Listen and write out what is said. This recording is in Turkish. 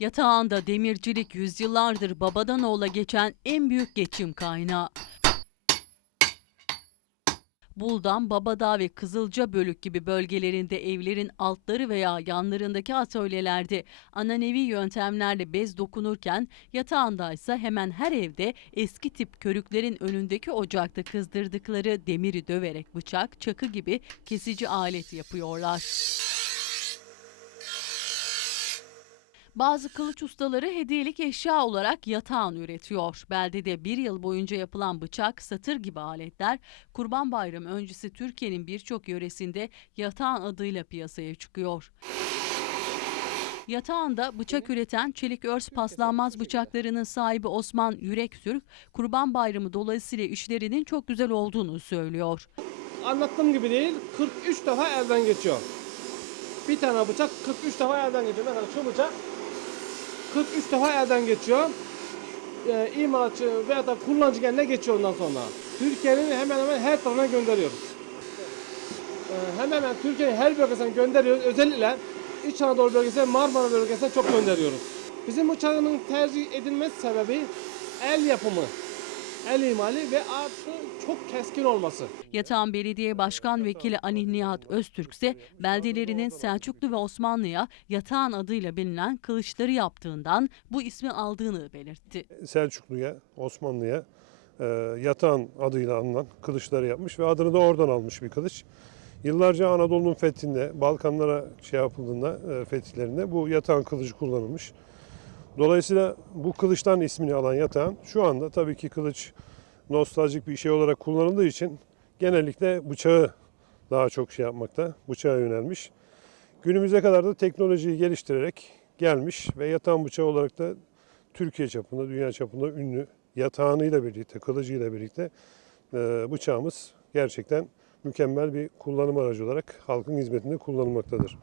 Yatağında demircilik yüzyıllardır babadan oğula geçen en büyük geçim kaynağı. Buldan, Babadağ ve Kızılca Bölük gibi bölgelerinde evlerin altları veya yanlarındaki atölyelerde ananevi yöntemlerle bez dokunurken yatağında ise hemen her evde eski tip körüklerin önündeki ocakta kızdırdıkları demiri döverek bıçak, çakı gibi kesici alet yapıyorlar. Bazı kılıç ustaları hediyelik eşya olarak yatağın üretiyor. Beldede bir yıl boyunca yapılan bıçak, satır gibi aletler Kurban Bayramı öncesi Türkiye'nin birçok yöresinde yatağın adıyla piyasaya çıkıyor. Yatağında bıçak üreten Çelik Örs paslanmaz bıçaklarının sahibi Osman Yürektürk, Kurban Bayramı dolayısıyla işlerinin çok güzel olduğunu söylüyor. Anlattığım gibi değil, 43 defa elden geçiyor. Bir tane bıçak 43 defa elden geçiyor. Mesela şu bıçak 43 defa elden geçiyor. Ee, imalatçı veya da kullanıcı kendine geçiyor ondan sonra. Türkiye'nin hemen hemen her tarafına gönderiyoruz. Ee, hemen hemen Türkiye'nin her bölgesine gönderiyoruz. Özellikle İç Anadolu bölgesine, Marmara bölgesine çok gönderiyoruz. Bizim bıçağının tercih edilmesi sebebi el yapımı, el imali ve artı çok keskin olması. Yatağan Belediye Başkan Vekili Ali Nihat Öztürk ise beldelerinin Selçuklu ve Osmanlı'ya Yatağan adıyla bilinen kılıçları yaptığından bu ismi aldığını belirtti. Selçuklu'ya, Osmanlı'ya e, yatağan adıyla anılan kılıçları yapmış ve adını da oradan almış bir kılıç. Yıllarca Anadolu'nun fethinde, Balkanlara şey yapıldığında, e, fetihlerinde bu yatağan kılıcı kullanılmış. Dolayısıyla bu kılıçtan ismini alan yatağan şu anda tabii ki kılıç nostaljik bir şey olarak kullanıldığı için genellikle bıçağı daha çok şey yapmakta, bıçağa yönelmiş. Günümüze kadar da teknolojiyi geliştirerek gelmiş ve yatağan bıçağı olarak da Türkiye çapında, dünya çapında ünlü yatağınıyla birlikte, kılıcıyla birlikte e, bıçağımız gerçekten mükemmel bir kullanım aracı olarak halkın hizmetinde kullanılmaktadır.